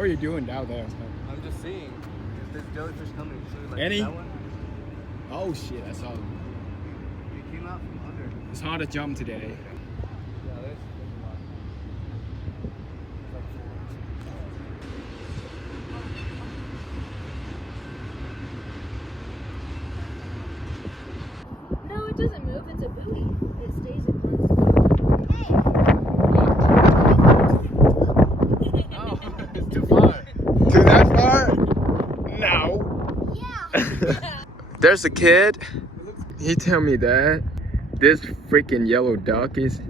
are you doing down there? I'm just seeing if there's jellyfish coming. So like Any? that one. Oh shit, I saw them. It came out from under. It's hard to jump today. Yeah, there's a lot. No, it doesn't move. It's a buoy. It stays in one spot. Hey! Oh, it's too far. To that far? No. Yeah. There's a kid. He tell me that this freaking yellow duck is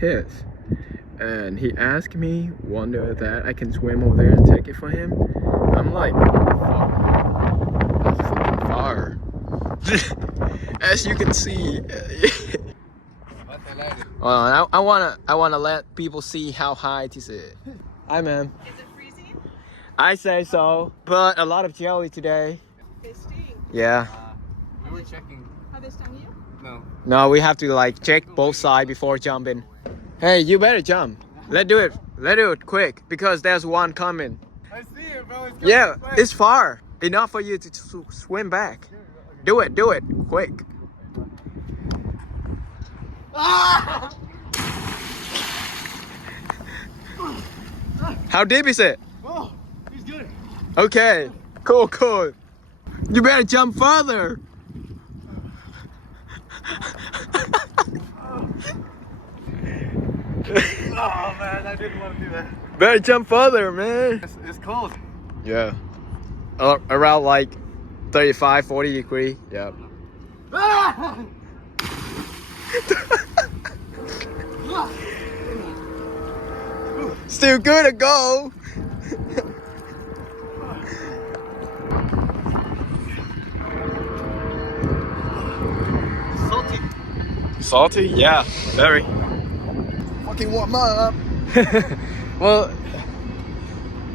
his. And he asked me, wonder that I can swim over there and take it for him. I'm like, fuck. That's fucking far. As you can see. Well, I wanna let people see how high this is. Hi, man. Is it freezing? I say so, but a lot of jelly today. They sting. Yeah. We were checking. Have they stung you? No. No, we have to like check both sides before jumping. Hey, you better jump. Let's do it. Let's do it quick because there's one coming. I see it, bro. It's coming Yeah, this way. it's far enough for you to swim back. Do it, quick. Ah! How deep is it? Oh, he's good. Okay, cool. You better jump further. Oh man, I didn't want to do that. Better jump further, man. It's cold. Yeah. Around like 35, 40 degrees. Yeah. Ah! Still good to go. Salty. Salty? Yeah, very. Fucking warm up. Well,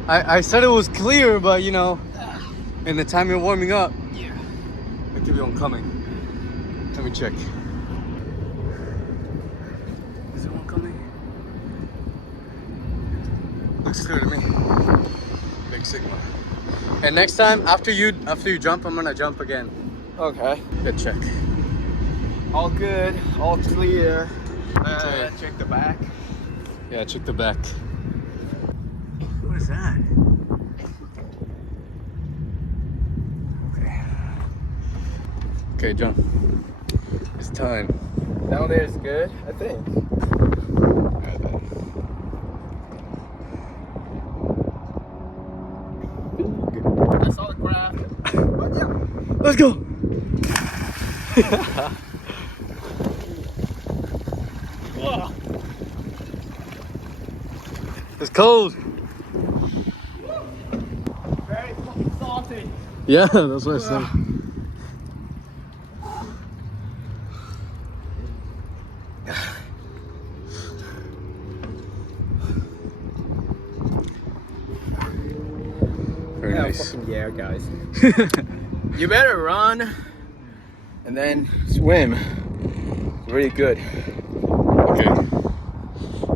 I said it was clear, but you know, in the time you're warming up, Yeah. I keep on coming. Let me check. Is there one coming? Looks clear to me. Big Sigma. And next time, after you jump, I'm gonna jump again. Okay. Good check. All good. All clear. Okay. Check the back. Yeah, check the back. What is that? Okay, jump. It's time. Down there is good, I think. I saw the craft. But yeah. Let's go. Whoa. It's cold. Very fucking salty. Yeah, that's what I said. Very nice. Fucking yeah, guys. You better run and then swim. Really good. Okay.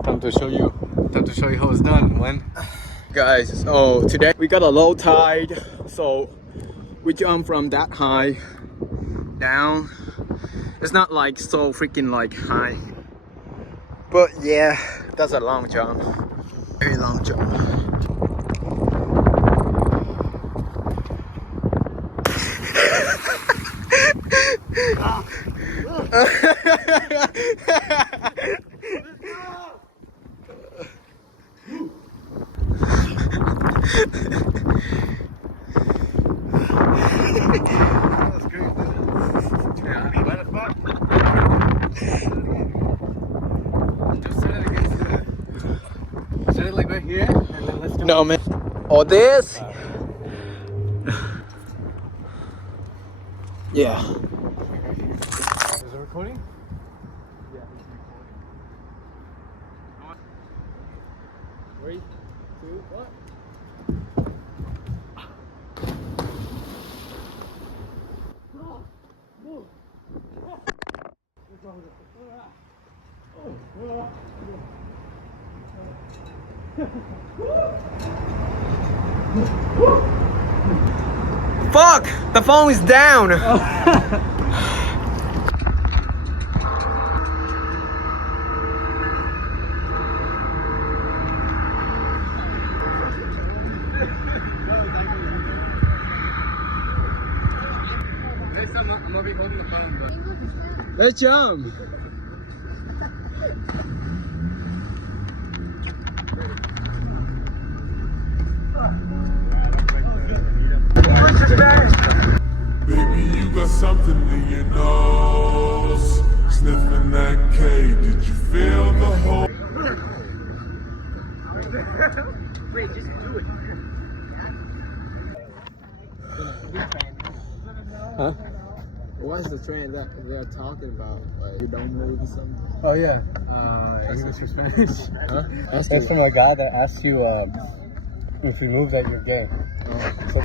Time to show you. Time to show you how it's done. When? Guys, so today we got a low tide, so we jump from that high down. It's not like so freaking like high, but yeah, that's a long jump. Very long jump. That's great. Yeah. Right at the back. Just set it against the. Set it like right here, and then let's do No man, or this. Yeah. Is it recording? Yeah, it's recording. 3, 2, 1. Fuck! The phone is down! Next time I'm gonna be holding the phone, but Let's jump! Baby, you got something in your nose. Sniffing that K, did you feel the whole? huh? What's the trend that they're talking about? Like, you don't move or something? Oh yeah. English or Spanish? Huh? That's from a guy that asks you if you move that you're gay. So,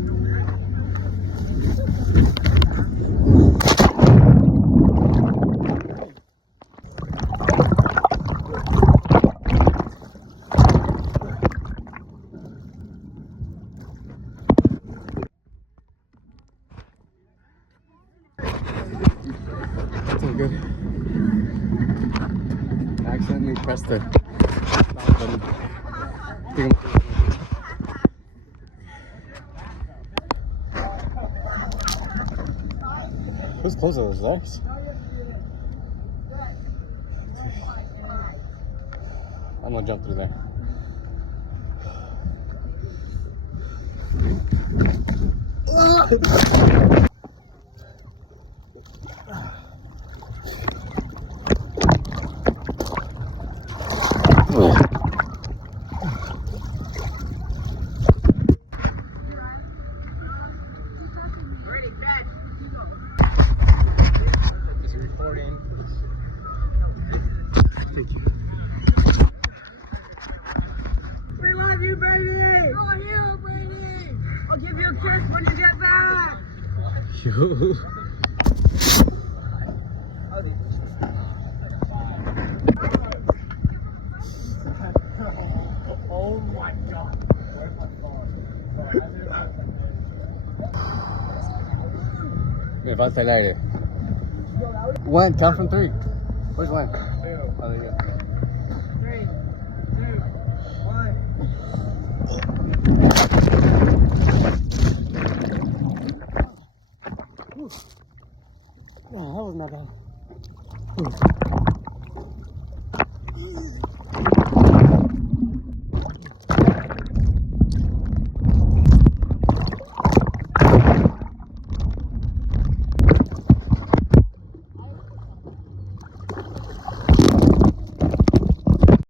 that's all good. I accidentally pressed the stop button. Think I'm- Who's close to those legs? I'm gonna jump through there. Is it recording? We love you, Brady! Oh, you, Brady! I'll give you a kiss when you get back! Oh my god. Where's my phone? If I say later. One, count from three. Where's one? Oh, there you go. 3, 2, 1. Oh, that was not bad.